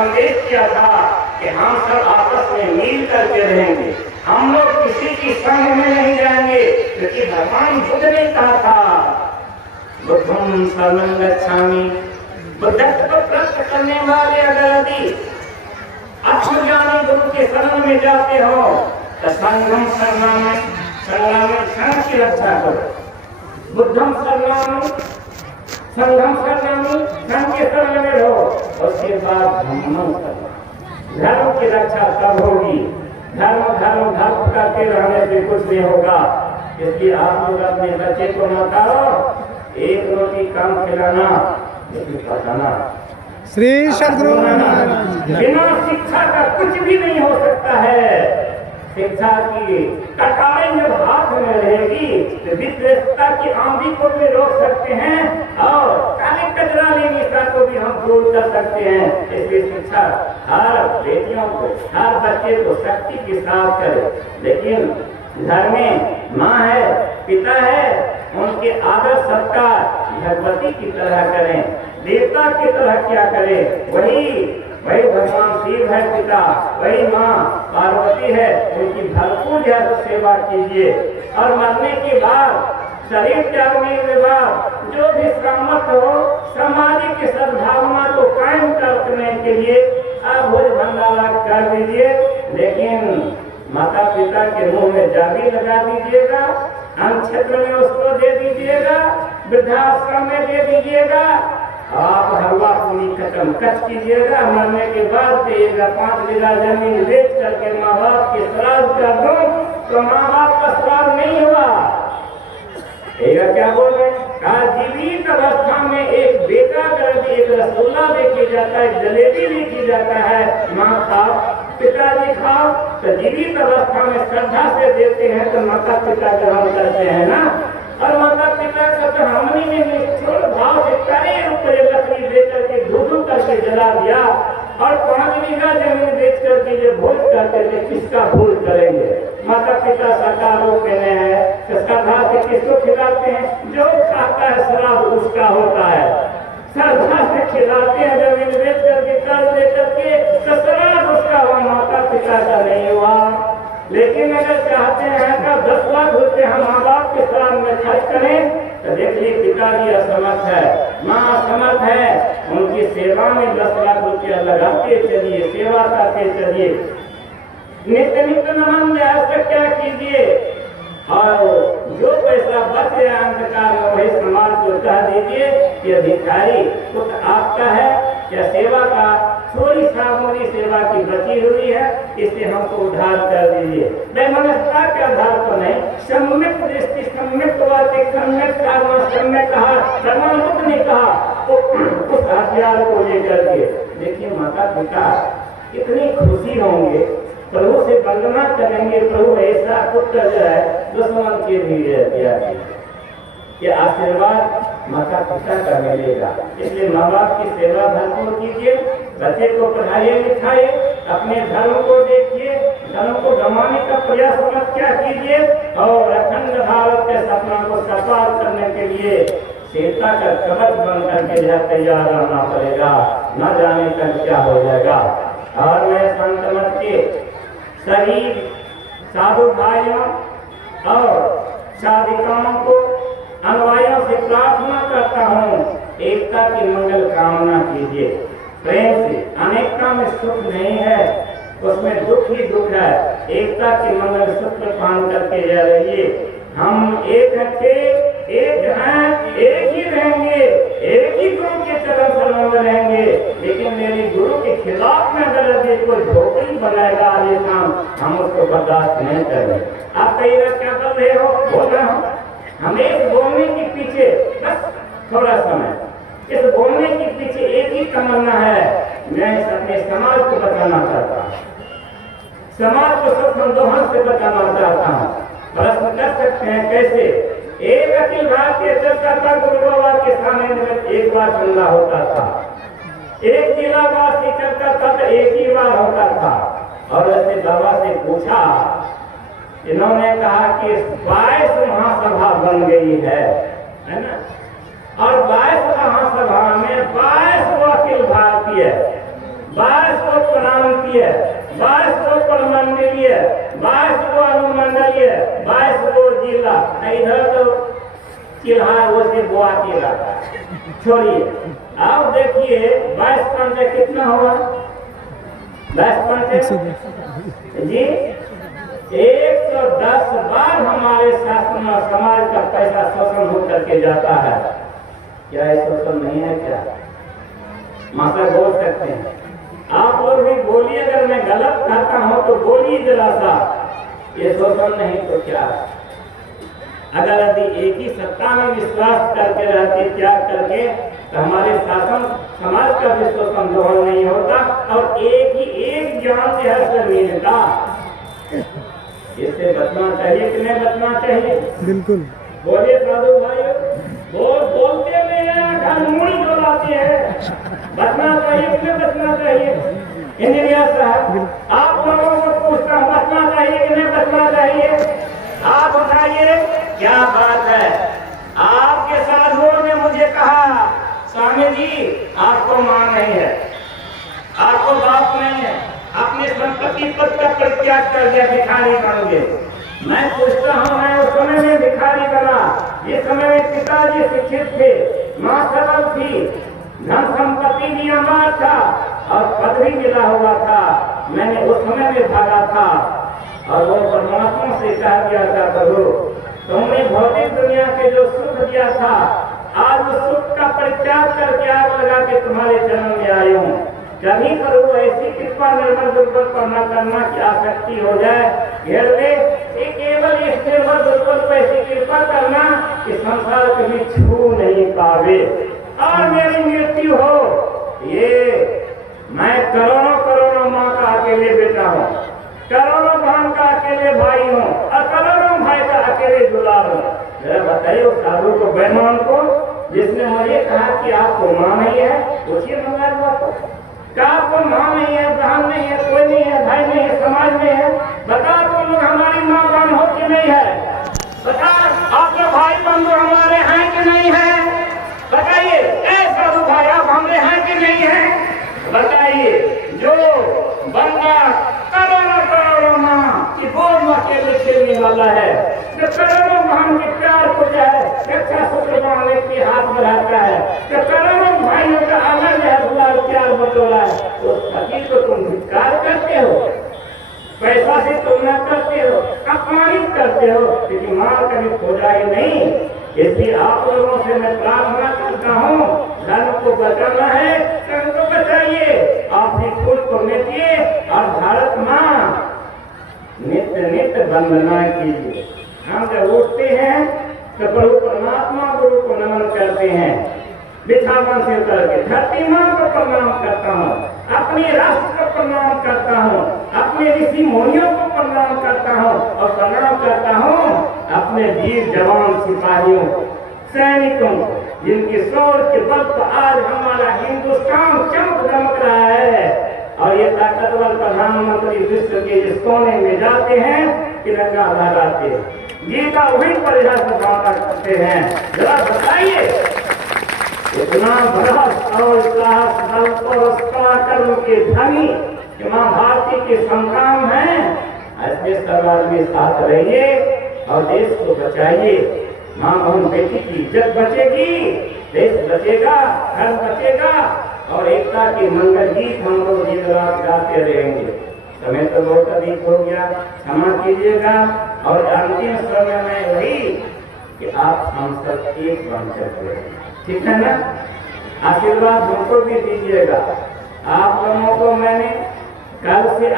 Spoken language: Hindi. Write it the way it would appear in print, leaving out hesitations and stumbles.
संदेश किया था कि हम सब आपस में मिल करके रहेंगे, हम लोग किसी की संग में नहीं जाएंगे, क्योंकि भगवान बुद्ध ने कहा था बुद्धं शरणं गच्छामि, बुद्धत्व प्राप्त करने वाले अगर यदि आत्मज्ञानी गुरु के शरण में जाते हो तो संघम शरणामि, संघ की रक्षा करो। बुद्धम शरणामि, संघम शरणामि, संघ के शरण में रहो, उसके बाद धम्मं शरणामि। धर्म की रक्षा तब होगी, धर्म धर्म धर्म करके रहने से कुछ नहीं होगा। इसलिए आप लोग अपने बच्चे को मताओ, एक रोटी कम खिलाना लेकिन पकाना। श्री सद्गुरु महाराज। बिना शिक्षा का कुछ भी नहीं हो सकता है। शिक्षा की कटाई जब हाथ में रहेगी तो विद्वेषता की आंधी को भी रोक सकते हैं और काले कचरा लेने को भी हम दूर कर सकते हैं। इसलिए शिक्षा हर बेटियों को, हर बच्चे को शक्ति के साथ करे, लेकिन घर में माँ है, पिता है, उनके आदर सत्कार भगवती की तरह करें, देवता की तरह क्या करें। वही भगवान शिव है पिता, वही माँ पार्वती है, उनकी भरपूर सेवा कीजिए। और मरने के बाद, शरीर त्यागने के बाद जो भी सहमत हो, सामाजिक सद्भावना को कायम करने के लिए भोज भंडारा कर दीजिए, लेकिन माता पिता के मुंह में जाली लगा दीजिएगा, अन्य क्षेत्र में उसको दे दीजिएगा, वृद्धाश्रम में दे दीजिएगा। आप हलवा पूरी खत्म कच कीजिएगा, मरने के बाद देगा 5 बीघा जमीन बेच करके माँ बाप के श्राद्ध कर दो, तो माँ बाप का श्राद्ध नहीं हुआ। क्या बोल रहे हैं? जीवित अवस्था में एक बेटा कर एक रसगुल्ला लेके जाता है, जलेबी लेके जाता है, माँ खाओ, पिताजी खाओ, तो जीवित अवस्था में श्रद्धा से देते हैं तो माता पिता ग्रहण करते हैं ना। और माता पिता का तो हमने में निष्ठुर भाव से करे रुपये लकड़ी देकर के धूम करके जला दिया, और 5 बीघा जमीन बेच करके जो भोज करते थे, किसका भूल करेंगे। माता पिता सरकार कहने हैं तो श्रद्धा से किसको खिलाते हैं? जो खाता है शराब उसका होता है, श्रद्धा से खिलाते हैं, जमीन बेच करके कर्ज दे करके, तो शराब उसका हुआ, माता पिता का नहीं हुआ। लेकिन अगर चाहते हैं कि 10 लाख रुपये हम माँ बाप के श्राद्ध में खर्च करें, तो देखिए पिताजी असमर्थ है, माँ असमर्थ है, उनकी सेवा में 10 लाख रुपया लगाते चलिए, सेवा करते चलिए, नित्य नित्य नमन से क्या कीजिए, और जो पैसा बच गया अंधकार में वही समाज को कह दीजिए कि अधिकारी कुछ आपका है, क्या सेवा का थोड़ी सामूहिक सेवा की बची हुई है, इसे हमको उधार कर दीजिए। वैमनस्यता के आधार पर नहीं, सम्यक दृष्टि, सम्यक वाचक, सम्यक कर्म, सम्यक कहा, भगवान बुद्ध ने कहा, तो उस हथियार को लेकर के देखिए माता पिता कितनी खुशी होंगे, प्रभु से वंदना करेंगे, प्रभु ऐसा पुत्र जो है दुश्मन के भी दिया, ये आशीर्वाद माता पिता का मिलेगा। इसलिए माँ बाप की सेवा भरपूर कीजिए, बच्चे को पढ़ाइए लिखाइए, अपने धर्म को देखिए, धर्म को गंवाने का प्रयास मत क्या कीजिए, और अखंड भारत के सपना को साकार करने के लिए सीता का कवच बन करके यह तैयार रहना पड़ेगा, न जाने तक क्या हो जाएगा। और मैं संत मत के सभी साधु भाइयों और साधिकाओं को अनुयायियों से प्रार्थना करता हूँ, एकता की मंगल कामना कीजिए प्रेम से। अनेकता में सुख नहीं है, उसमें दुख ही दुख है। एकता की मंगल सूत्र पान करके जा रहिए। हम एक थे, एक हैं, एक ही रहेंगे, एक ही गुरु के चरण शरण में रहेंगे, लेकिन मेरे गुरु के खिलाफ में अगर यदि कोई झोपड़ी बनाएगा आज शाम, हम उसको बर्दाश्त नहीं करेंगे। आप कहिएगा क्या कर रहे हो? बोल रहे हो हम एक बोलने के पीछे बस थोड़ा समय, इस बोलने के पीछे एक ही तमन्ना है, मैं अपने समाज को बचाना चाहता हूँ, समाज को सब संदोहन से बचाना चाहता हूँ। प्रश्न कर सकते हैं कैसे? एक अखिल भारतीय चलता था, गुरु बाबा के सामने में एक बार चलना होता था, एक जिलावासी चलता था तो एक ही बार होता था। और ऐसे बाबा से पूछा, इन्होंने कहा कि 22 महासभा बन गई है ना, और 22 महासभा में 22 अखिल भारतीय 22 को प्रांतीय, 22 को प्रमंडलीय, 22 को अनुमंडलीय, 22 को जिला। इधर तो चिल्हा वो से बुआती रहा, छोड़िए। अब देखिए 22 पंचे कितना हुआ? 22 पंचे जी 110 बार हमारे शासन में समाज का पैसा शोषण हो करके जाता है। क्या ये शोषण नहीं है? क्या माता बोल सकते हैं? आप लोग भी बोलिए, अगर मैं गलत कहता हूं तो बोलिए जरा सा। ये शोषण नहीं तो क्या? अगर यदि एक ही सत्ता में विश्वास करके रहते, त्याग करके, तो हमारे शासन समाज का भी शोषण दोहन नहीं होता और एक जान से हर शरीर का। इससे बचना चाहिए कि नहीं बचना चाहिए? बिल्कुल बोलिए साधु भाई, बोलते में मुड़ी डोलाते हैं। बचना चाहिए कि नहीं बचना चाहिए? इंजीनियर साहब, आप लोगों को पूछता हूँ, बचना चाहिए कि नहीं बचना चाहिए? आप बताइए क्या बात है? आपके साधुओं ने मुझे कहा, स्वामी जी आपको मां नहीं है, आपको बाप नहीं है, अपने संपत्ति पद का परित्याग कर दिया, भिखारी बन गए। मैं पूछता हूँ, मैं उस समय में भिखारी बना, जिस समय में पिताजी शिक्षित थे, माँ सरल थी, धन संपत्ति भी अमार था और पद भी मिला हुआ था। मैंने उस समय में भागा था और वो परमात्मा से कह दिया था, प्रभु तुमने भौतिक दुनिया के जो सुख दिया था, आज उस सुख का परित्याग करके आग लगा के तुम्हारे जन्म में आए हूँ। कभी प्रभु ऐसी कृपा निर्मल दुर्बल पर न करना की आसक्ति हो जाए, घेर ले, केवल इस निर्मल दुर्बल पर ऐसी कृपा करना कि संसार कभी छू नहीं पावे और मेरी मृत्यु हो। ये मैं करोड़ों करोड़ों माँ का अकेले बेटा हूँ, करोड़ों बहन का अकेले भाई हूँ और करोड़ों भाई का अकेले दुलार हूँ। जरा बताइए उस साधु को, बेईमान को, जिसने मुझे कहा कि आपको माँ नहीं है, पूछिए मंगल बात का आपको माँ नहीं है, बहन नहीं है, कोई नहीं है, भाई नहीं है, समाज में है। बता तुम लोग हमारी माँ बहन हो कि नहीं है? बता आपके भाई बंधु हमारे हैं कि नहीं है? बताइए साधु भाई आप हमारे हैं कि नहीं है? बताइए। जो बंदा करोड़ों करोड़ों माँ की गोद में अकेले खेलने वाला है, जो करोड़ों बहन के प्यार को जो है रक्षा सूत्र बांधने के हाथ में रहता है, जो करोड़ों भाइयों का अलग है दुलार प्यार बटोरा है, तो फकीर को तुम धिक्कार करते हो, पैसा से तुलना करते हो, अपमानित करते हो, क्योंकि मां कभी खो जाए नहीं। इसलिए आप लोगों से मैं प्रार्थना करता हूँ, धन को बचाना है, धन को बचाइए, अपनी खुद को मिटिए और भारत माँ नित्य नित्य वंदना कीजिए। हम जब उठते हैं तो प्रभु परमात्मा गुरु को नमन करते हैं, बिछावन से उतर के धरती माँ को प्रणाम करता हूँ, अपने राष्ट्र को प्रणाम करता हूँ, अपने ऋषि मुनियों को प्रणाम करता हूँ और प्रणाम करता हूँ अपने वीर जवान सिपाहियों सैनिकों को, जिनके शौर्य के बल पर आज हमारा हिंदुस्तान चमक दमक रहा है। और ये ताकतवर प्रधानमंत्री विश्व के जिस कोने में जाते हैं तिरंगा लहराते हैं, गीता वही पर बात करते हैं। जरा बताइए इतना बड़ा और कर्म के धनी कि माँ भारती के संग्राम है, ऐसे सब आदमी साथ रहिए और देश को बचाइए। माँ बहन बेटी की इज्जत बचेगी, देश बचेगा, घर बचेगा और एकता के मंगल गीत हम लोग दिन रात गाते रहेंगे। समय तो बहुत अधिक हो गया, क्षमा कीजिएगा। और अंतिम समय में वही कि आप हम सब एक बन सकते हैं, ठीक है ना? आशीर्वाद हमको भी दीजिएगा। आप लोगों को मैंने कल से